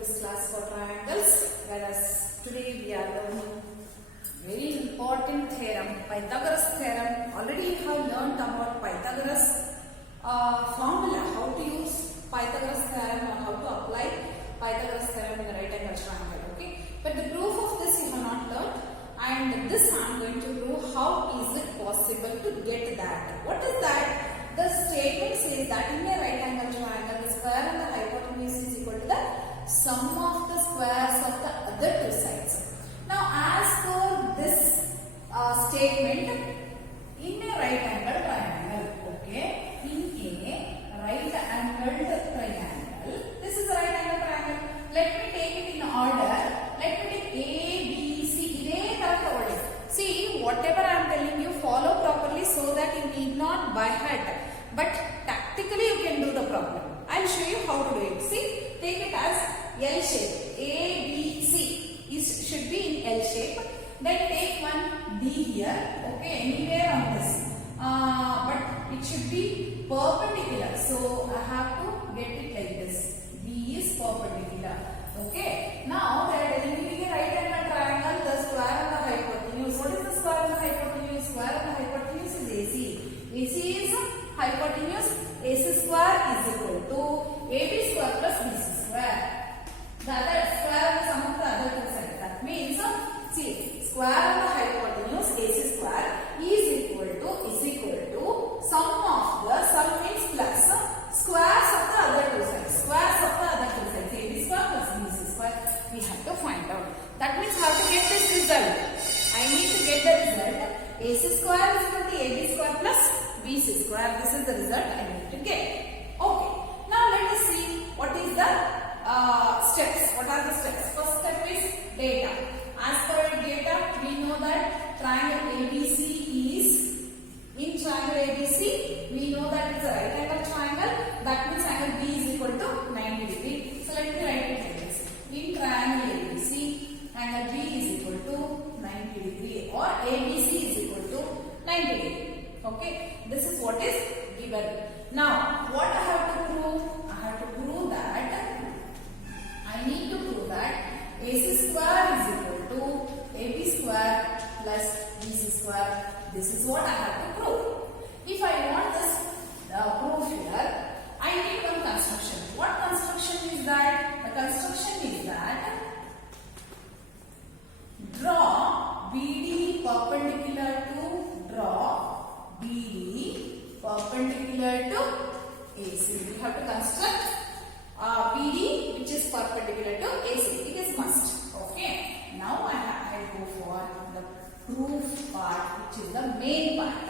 this class for triangles, whereas today we are learning very important theorem, Pythagoras theorem. Already you have learnt about Pythagoras formula, how to use Pythagoras theorem or how to apply Pythagoras theorem in the right angle triangle. Okay, but the proof of this you have not learnt, and this I am going to prove how is it possible to get that. What is that? The statement says that in a right angle triangle, the square and the hypotenuse is equal to the sum of the squares of the other two sides. Now, as per this statement, in a right angle triangle, okay, in a right angled triangle, this is a right angle triangle. Let me take it in order. Let me take A, B, C. See, whatever I am telling you, follow properly so that you need not by heart, but tactically you can do the problem. I will show you how to do it. See, take it as L shape. A, B, C should be in L shape. Then take one D here. Okay, anywhere on this. But it should be perpendicular. So I have to get it like this. B is perpendicular. Okay. Now they are telling me a right angle triangle. The square and the hypotenuse. What is the square and the hypotenuse? Square and the hypotenuse is AC. AC is hypotenuse. AC square is equal to AB square plus BC square. The other square and the sum of the other two sides. That means, see, square and the hypotenuse AC square is equal to sum of the sum means plus squares of the other two sides. Squares of the other two sides. AB square plus BC square. We have to find out. That means how to get this result. I need to get the result. AC square is equal to AB square plus BC square. This is the result I need to get. Okay. Now let us see what is the steps. What are the steps? First step is data. As per data, we know that triangle ABC is, in triangle ABC, we know that it's a right angle triangle. That means angle B is equal to 90 degree. So let me write it like this. In triangle ABC, angle B is equal to 90 degree or ABC is equal to 90 degree. Okay, this is what is given. Now, what I have to prove? I have to prove that AC square is equal to AB square plus BC square. This is what I have to prove. If I want this proof here, I need one construction. What construction is that? The construction is that draw BD perpendicular to AC. We have to construct BD which is perpendicular to AC. It is must. Okay. Now I go for the proof part, which is the main part.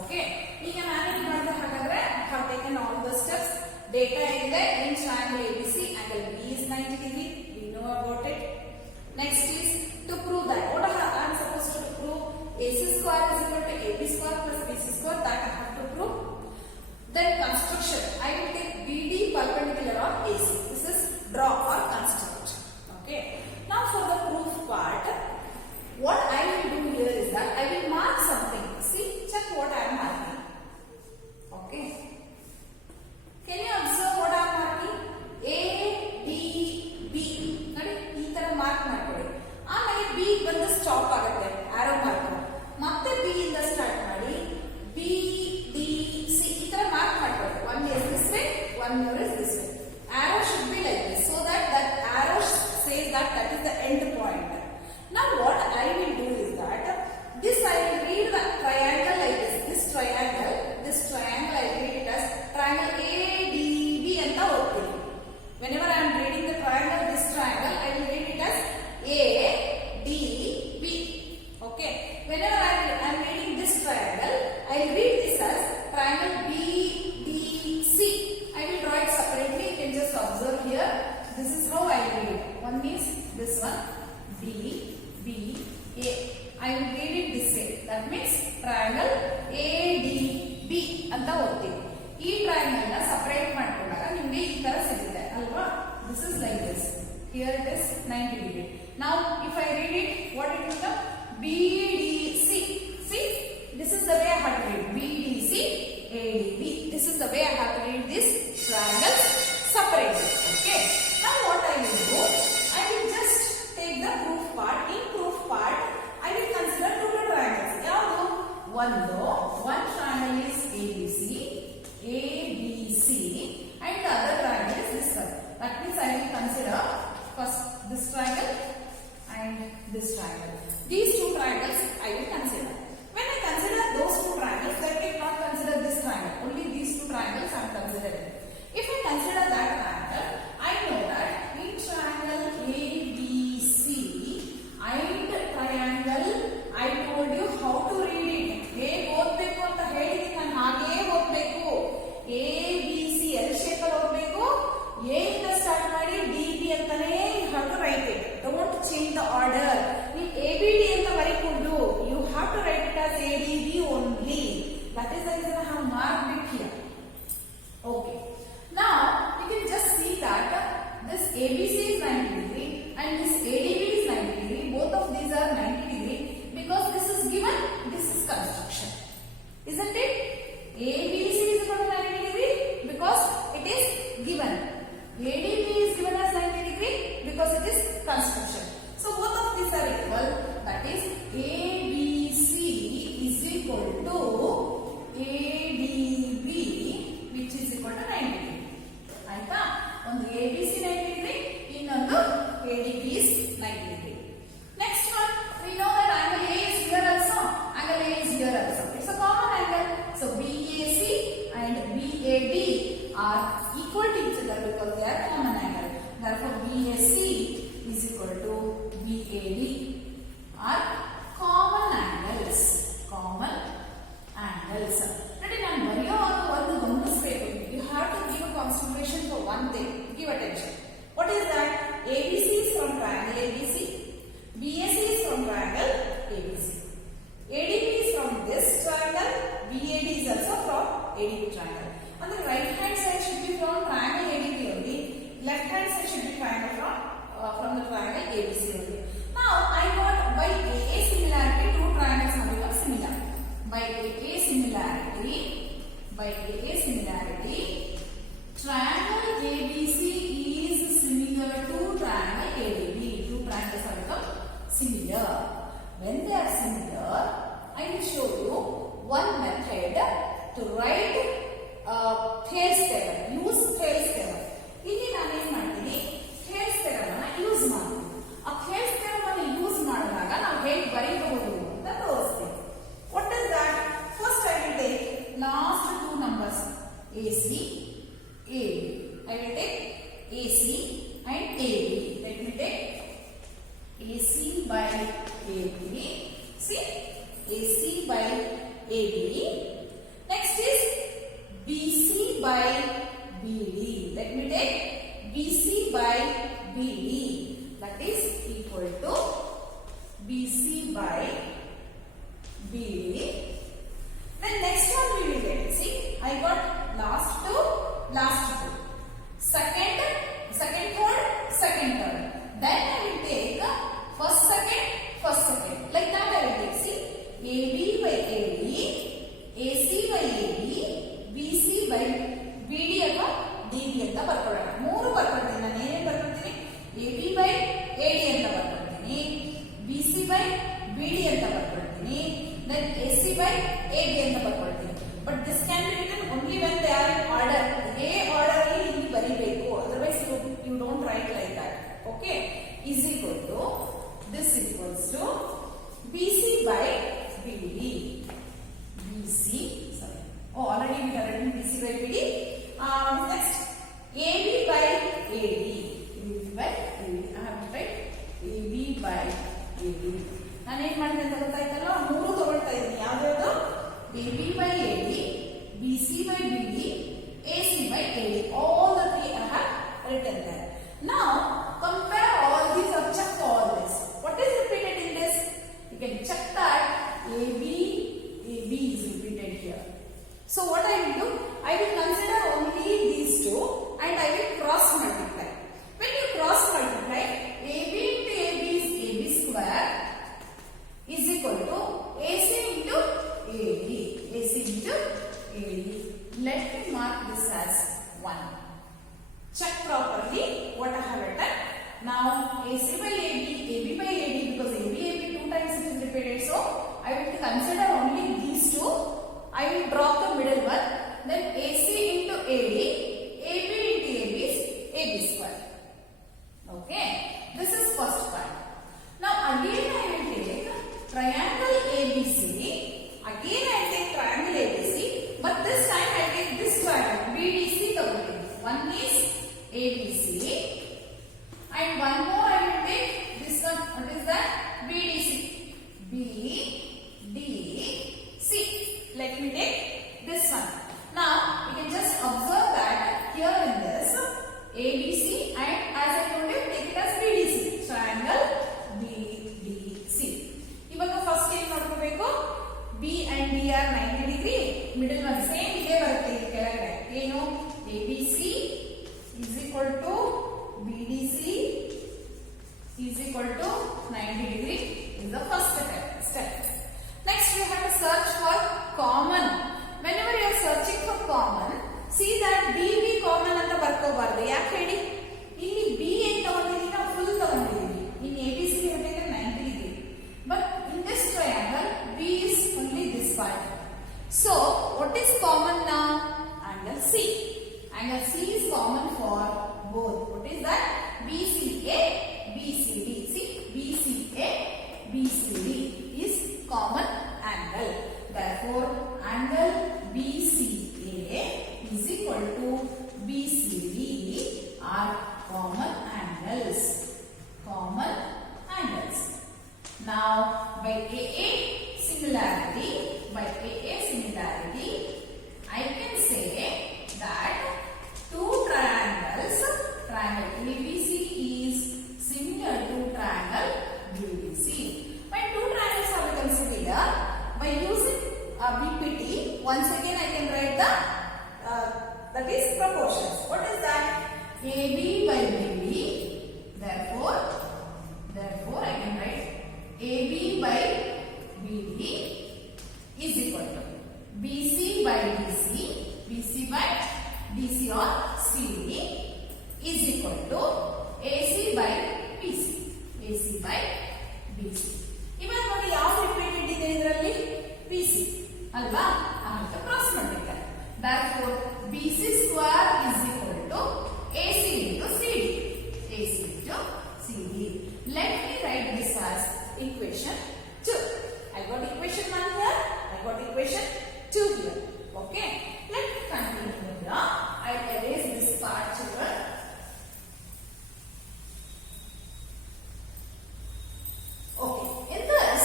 Okay. We can manage I have taken all the steps. Data is there in triangle ABC. Angle B is 90 degree. We know about it. Next is to prove that. What I am supposed to prove? AC square is equal to AB square plus BC square. That I have to prove. Then construction. I will take BD perpendicular on AC. This is draw or construct. Okay. Now for the proof part, what I will do here is that I will mark something. See, check what I am marking. Okay. Can you observe what I am marking? A, D, B. This mark markodi. Amage B ಬಂದು stop ಆಗುತ್ತೆ. Arrow mark. ಮತ್ತೆ B ಇಂದ start ಮಾಡಿ B, D, C ಈ ತರ mark ಮಾಡ್ಕೊಳ್ಳಿ. One is this way, one more is this way. Arrow should be like this, so that arrow says that is the end point. Now what I will do is that this I will read the triangle like this. This triangle I will read it as triangle ADB ಅಂತ ಓದ್ತೀನಿ. Whenever I am reading the triangle, this triangle, I will read it as ADB. Okay. Whenever I am reading this triangle, I will read this as triangle BDC. I will draw it separately. You can just observe here. This is how I will read it. One is this one, D, B, A. I will read it this way. That means triangle ADB ಅಂತ ಓದ್ತೀನಿ. ಈ triangle ನ separate ಮಾಡ್ಕೊಂಡಾಗ ನಿಮಗೆ ಈ ತರ ಸಿಗುತ್ತೆ ಅಲ್ವಾ? This is like this. Here it is 90 degree. Now if I read it, what it will become? BDC. See, this is the way I have to read BDC ADB. This is the way I have to read this triangle separately. Okay. Now what I will do? ABC is equal to 90 degree because it is given. ADB is given as 90 degree because it is construction. So both of these are equal. That is ABC is equal to ADB which is equal to 90 degree. ಆಯ್ತಾ? ಒಂದು ABC 90 degree, ಇನ್ನೊಂದು ADB is 90 degree. Next one, we know that angle A is here also. Angle A is here also. It's a common angle. So BAC and BAD are equal to each other because they are common angle. Therefore, BAC is equal to BAD are common angles. Common angles. Ready? Now, you have to give a concentration for one thing. Give attention. What is that? ABC is from triangle ABC. BAC is from triangle ABC. ADB is from this triangle. BAD is also from ADB triangle. On the right hand side should be from triangle ADB only. Left hand side should be triangle from the triangle ABC only. Now I got by AA similarity two triangles have become similar. By AA similarity, triangle ABC is similar to triangle ADB. Two triangles have become similar. When they are similar, I will show you one method to write Thales theorem. Use Thales theorem. ಇಲ್ಲಿ ನಾನು ಏನು ಮಾಡ್ತೀನಿ, Thales theorem ಅನ್ನು use ಮಾಡ್ತೀನಿ. ಆ Thales theorem ಅನ್ನು use ಮಾಡಿದಾಗ ನಾವು ಹೇಗೆ ಬರೆಯಬಹುದು ಅಂತ ತೋರಿಸ್ತೀನಿ. What is that? First I will take last two numbers AC, AB. I will take AC and AB. Let me take AC by AB. See, AC by AB. Next is BC by BD. Let me take BC by BD. That is equal to BC by BD. Then next one we will get. See, I got last two. Second third. Then I will take first second. Like that I will take. See, AB by AB, AC by AB, BC by BD ಅಥವಾ DB ಅಂತ ಬರ್ಕೊಳ್ಳೋಣ. ಮೂರು ಬರ್ಕೊಳ್ತೀನಿ. ನಾನು ಏನೇನು ಬರ್ಕೊಳ್ತೀನಿ? AB by AD ಅಂತ ಬರ್ಕೊಳ್ತೀನಿ, BC by BD ಅಂತ ಬರ್ಕೊಳ್ತೀನಿ, then AC by AB ಅಂತ ಬರ್ಕೊಳ್ತೀನಿ. But this can be written only when they are in order. A order ಅಲ್ಲಿ ಇಲ್ಲಿ ಬರಿಬೇಕು. Otherwise you don't write like that. Okay? Is equal to, this equals to BC by BD. Already we have written BC by BD. Next, AB by AD. I have to write AB by AD. ನಾನು ಏನು ಮಾಡಿದೆ ಅಂತ ಗೊತ್ತಾಯ್ತಲ್ಲ, ಮೂರು ತಗೊಳ್ತಾ ಇದ್ದೀನಿ. ಯಾವ್ದು? AB by AD, BC by BD, AC by AD. All the three I have written there. Now compare all these or check all this. What is repeated in this? You can check that AB is repeated here. So what I will do? I will consider only these two and I will cross multiply. When you cross multiply, AB into AB is AB square is equal to AC into AD. AC into AD. Let me mark this as 1. Check properly what I have written. Now AC by AB, AB by AD, because AB two times it is repeated. So I will consider only these two. I will drop the middle one. Then AC into AD, AB into AB is AB square. Okay. This is first part. Now again I will take triangle ABC. Again I take triangle ABC. But this time I take this triangle BDC. One is ABC. And one more I will take this one. What is that? BDC. BDC. Let me take this one. Now you can just observe that here in this ABC and as I told you take it as BDC. Triangle BDC. ಇವಾಗ first ಏನು ಮಾಡ್ಕೋಬೇಕು? B and D are 90 degree. Middle one same ಇದೇ ಬರುತ್ತೆ ಇಲ್ಲಿ ಕೆಳಗಡೆ. ಏನು? ABC is equal to BDC is equal to 90 degree is the first step. Next we have to search for common. Whenever you are for both. What is that? BCA, BCD. See, BCA, BCD is common angle. Therefore, angle BCA is equal to BCD are common angles. Common angles. Now, by AA similarity, I can say that two triangles, triangle ABC is similar to triangle BBC. When two triangles are considered, by using BPT, once again I can write the that is proportions. What is that? AB by BD. Therefore I can write AB by BD is equal to BC by DC, BC by DC or CD is equal to AC by BC, AC by BC. ಇವಾಗ ನೋಡಿ ಯಾವುದು repeated ಇದೆ ಇದರಲ್ಲಿ? BC ಅಲ್ವಾ? ಹಾಗೆ cross multiply. Therefore BC square is equal to AC into CD. AC into CD. Let me write this as equation 2. I got equation 1 here. I got equation 2 here. Okay. Let me continue here. I erase this part here. Okay. In this,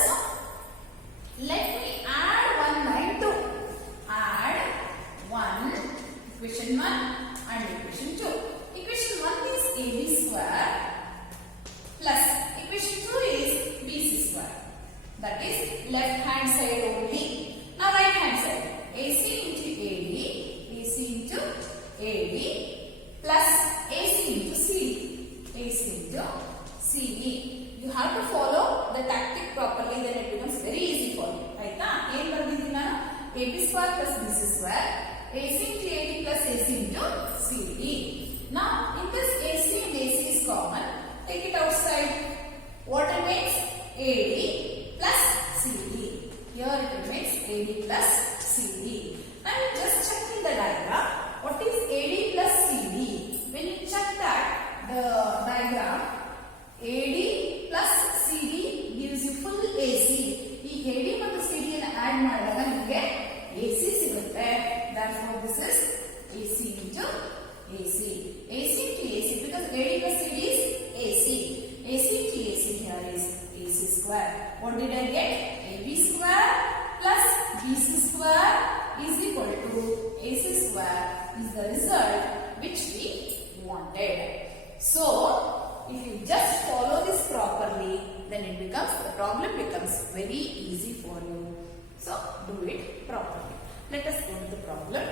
let me add one line to add one equation 1 and equation 2. Equation 1 is AB square plus equation 2 is BC square. That is left hand side only. Now right hand side. AC into AD, AC into AD plus AC into CD. AC into CD. You have to follow the tactic properly, then it becomes very easy for you. Right? ಏನು ಬರ್ದಿದ್ದೀನಿ ನಾನು? AB square plus BC square, AC into AD plus AC into CD. Now in this AC and AC is common. Take it outside. What remains? AD plus CD. Here it remains AD plus CD. Now you just check in the diagram. What is AD plus CD? When you check that, the diagram, AD plus CD gives you full AC. ಈ AD ಮತ್ತು CD ಅನ್ನು add ಮಾಡಿದಾಗ ನಿಮಗೆ AC ಸಿಗುತ್ತೆ. Therefore this is AC into AC. AC into AC because AD plus CD is AC. AC into AC here is AC square. What did I get? AB square plus BC square is equal to AC square is the result which we wanted. So, if you just follow this properly, then the problem becomes very easy for you. So, do it properly. Let us go to the problem.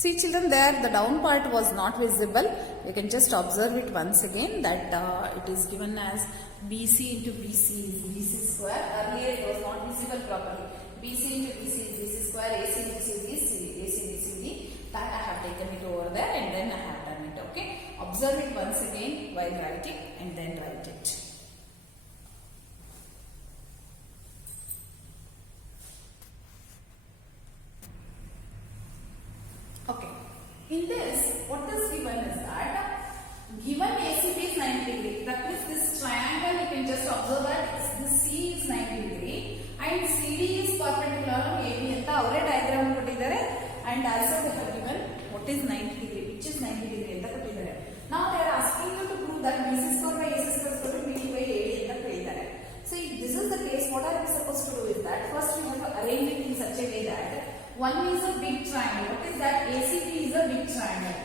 See children, there the down part was not visible. You can just observe it once again that it is given as BC into BC is BC square. Earlier it was not visible properly. BC into BC is BC square, AC into CD is AC into CD. That I have taken it over there and then I have done it. Okay. Observe it once again while writing and then write it. Okay. In this, what is given is that given ACB is 90 degree. That means this triangle you can just observe that the C is 90 degree and CD is perpendicular on AB ಅಂತ ಅವರೇ diagram ಕೊಟ್ಟಿದ್ದಾರೆ and also they have given what is 90 degree, which is 90 degree ಅಂತ ಕೊಟ್ಟಿದ್ದಾರೆ. Now they are asking you to prove that BC square by AC square is equal to BD by AD ಅಂತ ಹೇಳಿದ್ದಾರೆ. So if this is the case, what are we supposed to do is that first we have to arrange it in such a way that one is a big triangle. What is that? ACB is a big triangle.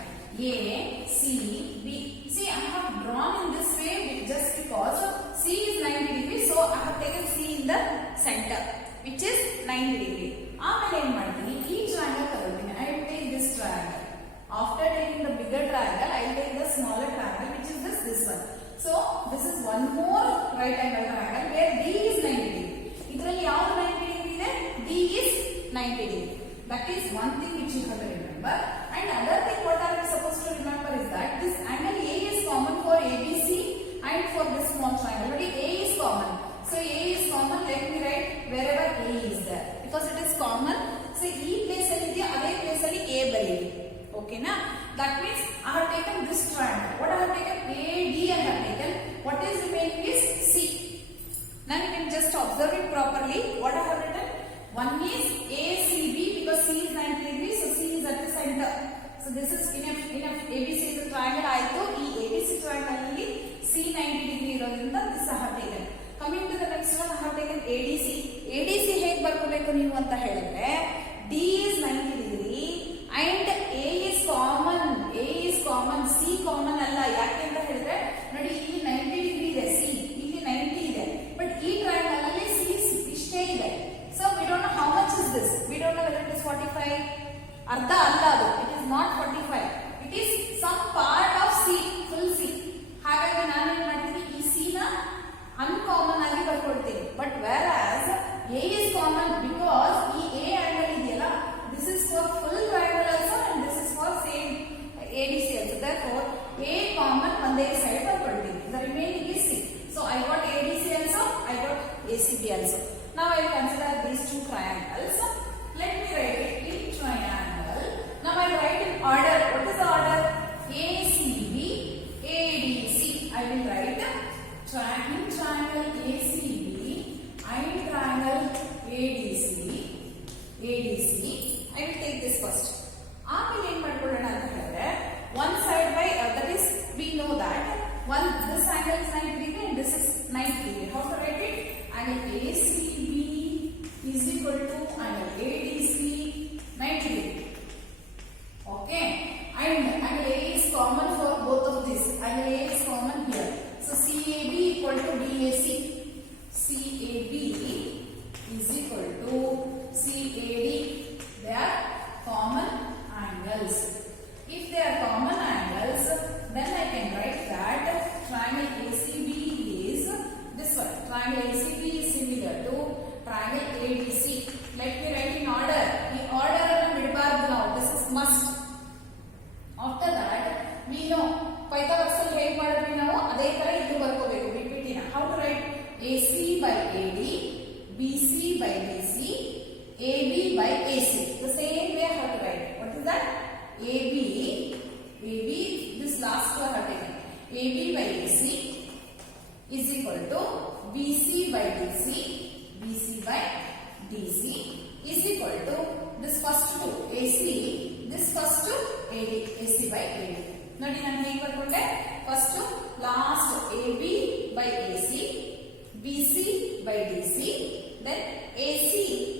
A, C, B. See, I have drawn in this way just because C is 90 degree. So I have taken C in the center, which is 90 degree. ಆಮೇಲೆ ಏನು ಮಾಡ್ತೀನಿ? ಈ triangle ತಗೊಳ್ತೀನಿ. I will take this triangle. After taking the bigger triangle, I will take the smaller triangle, which is this one. So this is one more right angle triangle where D is 90 degree. ಇದರಲ್ಲಿ ಯಾವುದು 90 degree ಇದೆ? D is 90 degree. That is one thing which you have to remember. And other thing what are we supposed to remember is that this angle A is common for ABC and for this small triangle. Already A is common. So A is common. Let me write wherever A is there because it is common. So ಈ place ಅಲ್ಲಿ ಇದೆಯಾ ಅದೇ place ಅಲ್ಲಿ A ಬರೀರಿ. ಓಕೆನಾ? That means I have taken this triangle. What I have taken? AD I have taken. What is remaining is C. Now you can just observe it properly. What I have written? One is ACB because C is 90 degrees, so C is at the center. So this is in a ABC is a triangle. ಆಯ್ತು. ಈ ABC triangle ಅಲ್ಲಿ C 90 degree ಇರೋದ್ರಿಂದ this I have taken. Coming to the next one, I have taken ADC. ADC ಹೇಗೆ ಬರ್ಕೋಬೇಕು ನೀವು ಅಂತ ಹೇಳಿದ್ರೆ D is 90 degree and A is common. A is common. C common ಅಲ್ಲ. ಯಾಕೆ ಅಂತ ಹೇಳಿದ್ರೆ ನೋಡಿ ಇಲ್ಲಿ 90 degree ಇದೆ, C ಇಲ್ಲಿ 90 ಇದೆ, ಬಟ್ ಈ ಟ್ರಯಾಂಗಲ್ ಅಲ್ಲಿ C ಇಷ್ಟೇ ಇದೆ. So we don't know how much is this. We don't know whether it is 45. ಅರ್ಧ ಅಲ್ಲ ಅದು. It is not 45. It is some part of C, full C. ಹಾಗಾಗಿ ನಾನು ಏನ್ ಮಾಡ್ತೀನಿ, ಈ C ನ ಅನ್ಕಾಮನ್ ಆಗಿ ಬರ್ಕೊಳ್ತೀನಿ. But whereas A is common because ಈ A angle ಇದೆಯಲ್ಲ, this is for full triangle also and this is for same ADC also. Therefore A common ಒಂದೇ side ಬರ್ಕೊಳ್ತೀನಿ. The remaining is C. So I got ADC also, I got ACB also. Now I will consider these two triangles. Let me write it in triangle. Now I will write in order. What is the order? ACB, ADC. I will write triangle ACB and triangle ADC. I will take this first. ಆಮೇಲೆ ಏನು ಮಾಡ್ಕೊಳ್ಳೋಣ ಅಂತ ಹೇಳಿದ್ರೆ one side by that is we know that this angle is 90 degree and this is 90 degree. How to write it? Angle ACB is equal to angle ADC 90 degree. Okay, and angle A is common for both of this. Angle A is common here. So CAB equal to DAC. CAB is equal to CAD. They are common angles. If they are common angles, then I can write that triangle ACB is this one. Triangle ACB is similar to triangle ADC. Let me write in order. In order and midbar now. This is must. After that, we know Pythagoras ಅಲ್ಲಿ ಹೇಗೆ ಮಾಡಿದ್ವಿ ನಾವು ಅದೇ ತರ ಇದು ಬರ್ಕೋಬೇಕು. ರಿಪೀಟಿನ. How to write? AC by AD, BC by BC, AB by AC. The same way I have to write. What is that? AB, this last two I have taken. AB by AC is equal to BC by DC, BC by DC is equal to this first two AC, this first two AD, AC by AD. ನೋಡಿ ನಾನು ಹೇಗೆ ಬರ್ಕೊಂಡೆ? First last AB by AC, BC by DC, then AC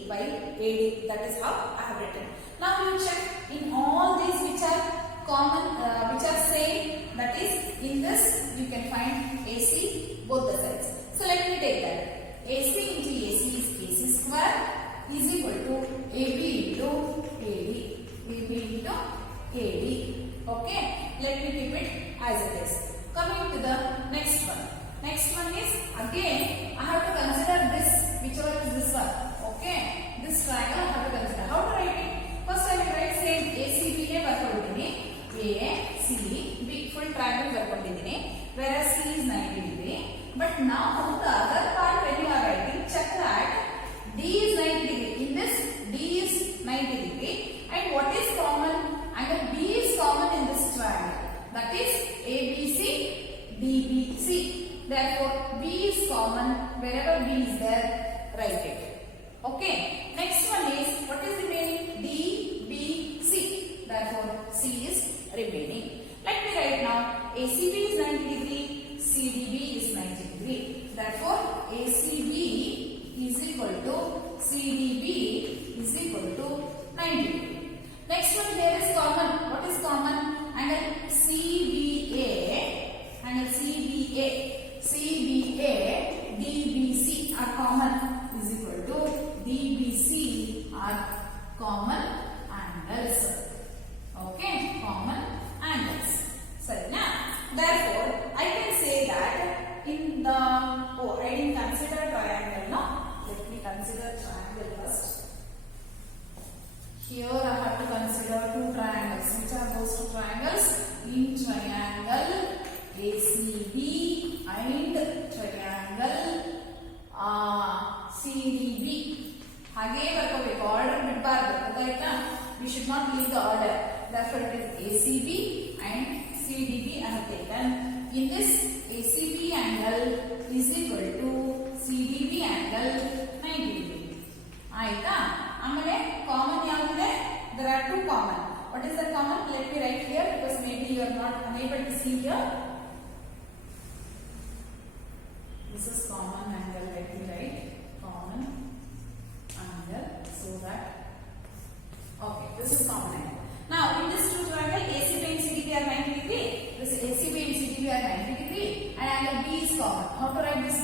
by AD. That is how I have written. Now you check in all these which are common, which are same. That is in this you can find AC both the sides. So let me take that. AC into AC is AC square is equal to AB into AD. AB into AD. Okay. Let me keep it as it is. Coming to the next one. Next one is again I have to consider this. Whichever is this one. Okay. This triangle I have to consider. How to write it? First I will write same ACB ne ಬರ್ಕೊಂಡಿದ್ದೀನಿ. ACB full triangle ಬರ್ಕೊಂಡಿದ್ದೀನಿ. Whereas C is 90 degree. But now the other part when you are writing, check that D is 90 degree. In this D is 90 degree. And what is common? Angle B is common in this triangle. That is ABC, DBC. Therefore, B is common. Wherever B is there, write it. Okay. Next one is what is remaining? DBC. Therefore, C is remaining. Let me write now. ACB is 90 degree. CDB is 90 degree. Therefore, ACB is equal to CDB is equal to 90 degree. Next one here is common. What is common? Angle CBA, DBC are common is equal to DBC are common angles. Okay, common angles. So now, therefore, I can say that in the I didn't consider triangle. No, let me consider triangle first. Here I have to consider two triangles. Which are those two triangles? In triangle ACB and triangle CDB. ಹಾಗೆ ಬರ್ಕೋಬೇಕು, order ಬಿಡಬಾರ್ದು, ಗೊತ್ತಾಯ್ತಾ? We should not leave the order. Therefore, it is ACB and CDB I have taken. In this, ACB angle is equal to CDB angle 90 degree. ಆಯ್ತಾ? ಆಮೇಲೆ common ಯಾವ್ದಿದೆ? There are two common. What is the common? Let me write here because maybe you are not unable to see here. This is common angle. Let me write common angle so that. Okay, this is common angle. Now, in this two triangle, ACB and CDB are 90 degree. This ACB and CDB are 90 degree, and angle B is common. How to write this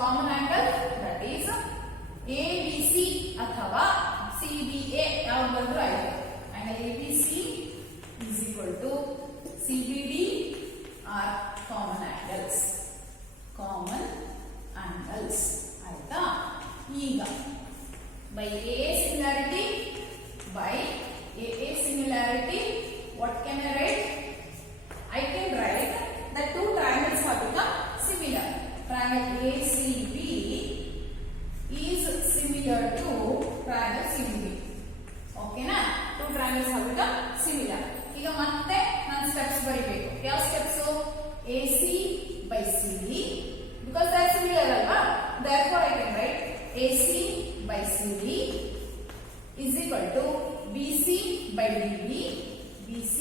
common angle? That is ABC ಅಥವಾ CBA ಯಾವುದು ಬಂದರೂ ಆಯ್ತು. Angle ABC is equal to CBD are common angles. Common angles. ಆಯ್ತಾ? ಈಗ by AA similarity, by AA similarity, what can I write? I can write that two triangles have become similar. Triangle ACB is similar to triangle CDB. Okay na? Two triangles have become similar. ಈಗ ಮತ್ತೆ ನಾನು steps ಬರಿಬೇಕು. ಯಾವ steps? AC by CD because they are similar alva. Therefore I can write AC by CD is equal to BC by DB. BC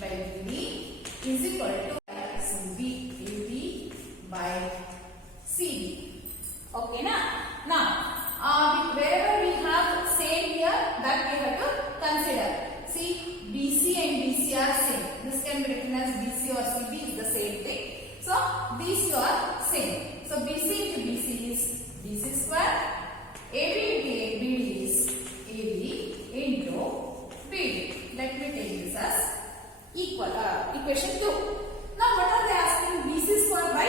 by DB is equal to CB. AB by CD. Okay na? Now wherever we have same here, that we have to consider. See, BC and BC are same. This can be written as BC or CB is the same thing. So these two are same. So BC into BC is BC square. AB into BD is AB into BD. Let me take this as equal equation 2. Now what are they asking? BC square by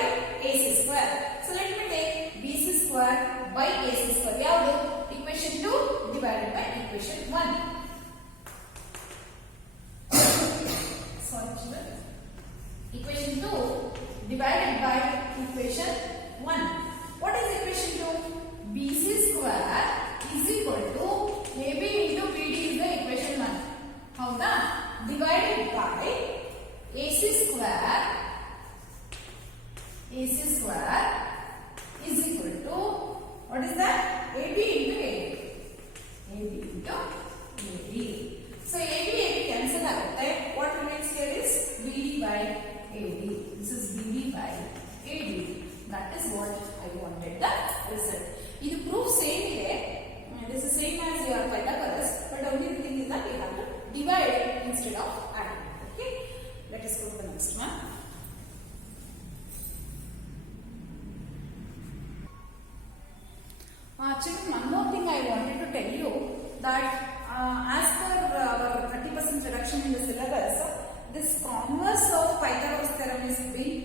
AC square. So let me take BC square by AC square. ಯಾವುದು? Equation 2 divided by equation 1. Sorry, children. Equation 2 divided by equation 1. What is equation 2? BC square is equal to AB into BD is the equation 1. ಹೌದಾ? Divided by AC square. AC square is equal to what is that? AB into AB. AB into AB. So AB cancel ಆಗುತ್ತೆ. What remains here is BD by AD. This is BD by AD. That is what I wanted the result. This proof same ಇದೆ. This is same as your Pythagoras, but only the thing is that we have to divide instead of add. Okay. Let us go to the next one. Children, one more thing I wanted to tell you that as per our 30% reduction in the syllabus, this converse of Pythagoras theorem is being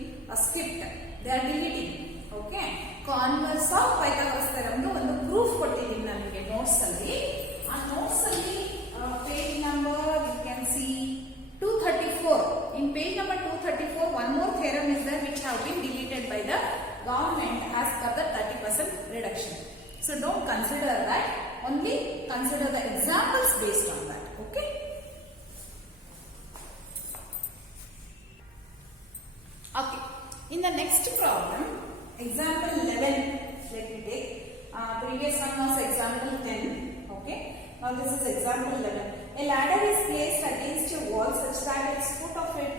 skipped. They are deleting. Okay. Converse of Pythagoras theorem ದು ಒಂದು proof ಕೊಟ್ಟಿದ್ದೀನಿ ನನಗೆ notes ಅಲ್ಲಿ. ಆ notes ಅಲ್ಲಿ page number you can see 234. In page number 234, one more theorem is there which have been deleted by the government as per the 30% reduction. So don't consider that. Only consider the examples based on that. Okay. Okay. In the next problem, example 11. Let me take. Previous one was example 10. Okay. Now this is example 11. A ladder is placed against a wall such that its foot of it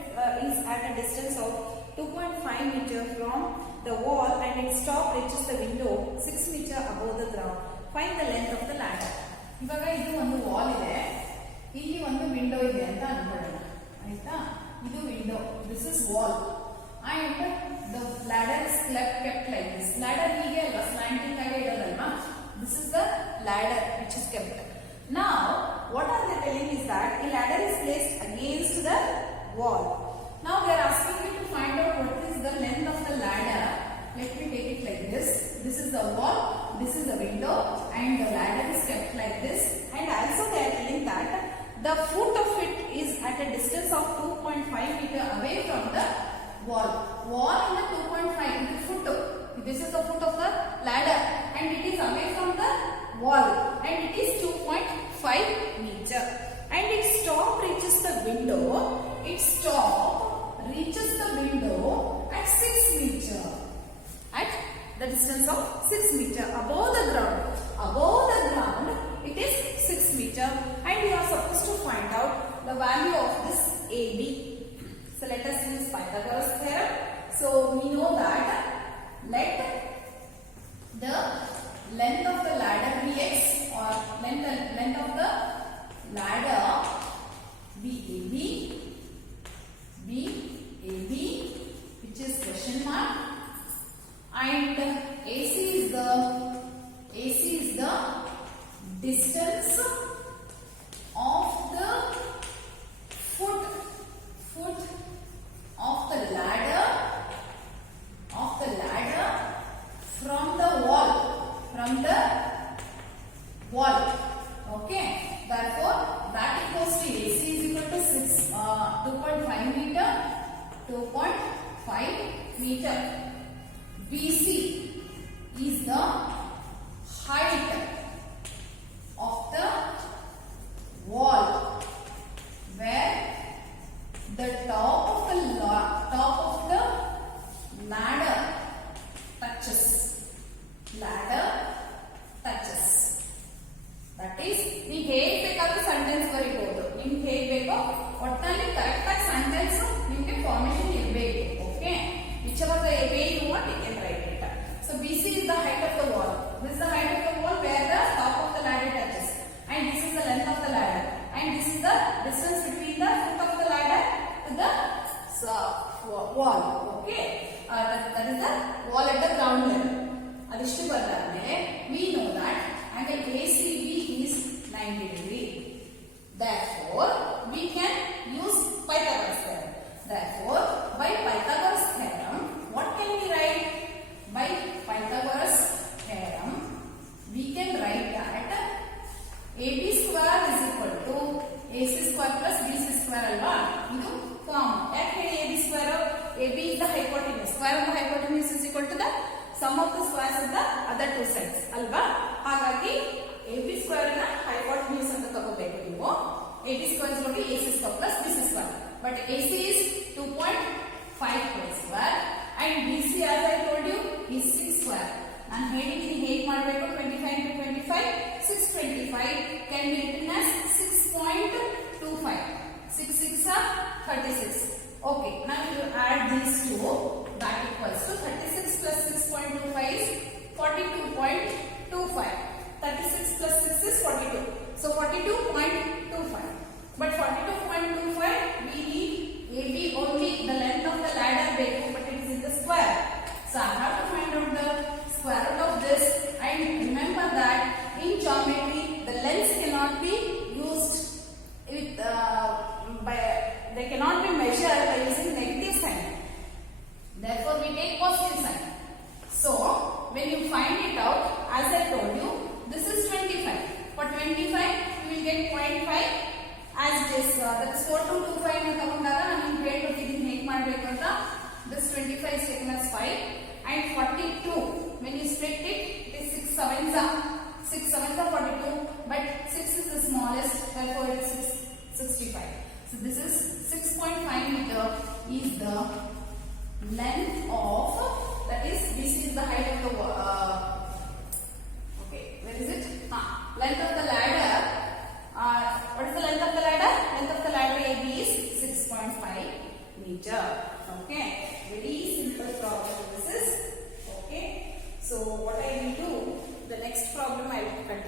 is at a distance of 2.5 meter from the wall and its top reaches the window 6 meter above the ground. Find the length of the ladder. ಇವಾಗ ಇದು ಒಂದು wall ಇದೆ, ಇಲ್ಲಿ ಒಂದು window ಇದೆ ಅಂತ ಅನ್ಕೊಳ್ಳೋಣ. ಆಯ್ತಾ? ಇದು window, this is wall and the ladder is kept like this. Ladder ಹೀಗೆ ಅಲ್ವಾ, ಸ್ಲ್ಯಾಂಟಿಂಗ್ ಆಗಿ ಇರೋದಲ್ವಾ? This is the ladder which is kept. Now what are they telling is that a ladder is placed against the wall. Now they are asking me to find out what is the length of the ladder. Let me take it like this. This is the wall, this is the window, and the ladder is kept like this. And also they are telling that the foot of it is at a distance of 2.5 meter away from the wall. Wall in the 2.5 is the foot. This is the foot of the ladder, and it is away from the wall and it is 2.5 meter. And its top reaches the window. Its top reaches the window at 6 meter. At the distance of 6 meter above the ground. Above the ground, it is 6 meter. And we are supposed to find out the value of this AB. So let us use Pythagoras theorem. So we know that let the length of the ladder be x, or length of the ladder be AB, which is question mark, and AC is the distance of the foot of the ladder from the wall. Okay. Therefore, that equals to AC is equal to 2.5 meter. 2.5 meter. BC is the height of the wall where the top of the ladder touches. That is, you ಹೇಗೆ ಬೇಕಾದರೂ sentence ಬರೀಬಹುದು. ನಿಮ್ಗೆ ಹೇಗೆ ಬೇಕೋ ಒಟ್ಟಿನಲ್ಲಿ correct ಆಗಿ sentence ನಿಮಗೆ formation ಇರಬೇಕು. Okay, whichever the way you want, you can write it. So BC is the height of the wall. This is the height of the wall where the top of the ladder touches, and this is the length of the ladder, and this is the distance between the foot of the ladder to the wall. Okay, that is the wall at the ground level. Adishtu bardadmele we know that angle ACB is 90 degree. Therefore, we can use Pythagoras theorem. Therefore, by Pythagoras theorem, what can we write? By Pythagoras theorem, we can write that AB square is equal to AC square plus BC square alva. Idu form. Yake AB square? AB is the hypotenuse. Square of the hypotenuse is equal to the sum of the squares of the other two sides. Alva. Hagagi AB square na hypotenuse anta tagobeku ನೀವು. AB square is equal to AC square plus BC square. But AC is 2.5 whole square and BC, as I told you, is 6 square. And ಹೇಳಿದ್ದೀನಿ ಹೇಗೆ ಮಾಡಬೇಕು? 25 into 25, 625 can be written as 6.25. 6 6 are 36. Okay, now you add these two, that equals to 36 plus 6.25 is 42.25. 36 plus 6 is 42. So 42.25. But 42.25 we need AB only, the length of the ladder beku, but it is in the square. So I have to find out the square root of this, and remember that in geometry the lengths cannot be used with they cannot be measured by using negative sign. Therefore we take positive sign. So when you find it out, as I told you, this is 25. For 25 you will get 0.5 as this. That is 4225 na tagondaga nanu ಹೇಳ್ಕೊಟ್ಟಿದ್ದೀನಿ ಹೇಗೆ ಮಾಡಬೇಕು ಅಂತ. This 25 is taken as 5 and 42. When you split it, it is 6 sevens are 42, but 6 is the smallest, therefore it is 65. So this is 6.5 meter is the length of, that is, this is the height of the okay, where is it? Length of the ladder. What is the length of the ladder? Length of the ladder AB is 6.5 meter. Okay, very simple problem this is. Okay, so what I will do, the next problem I will continue.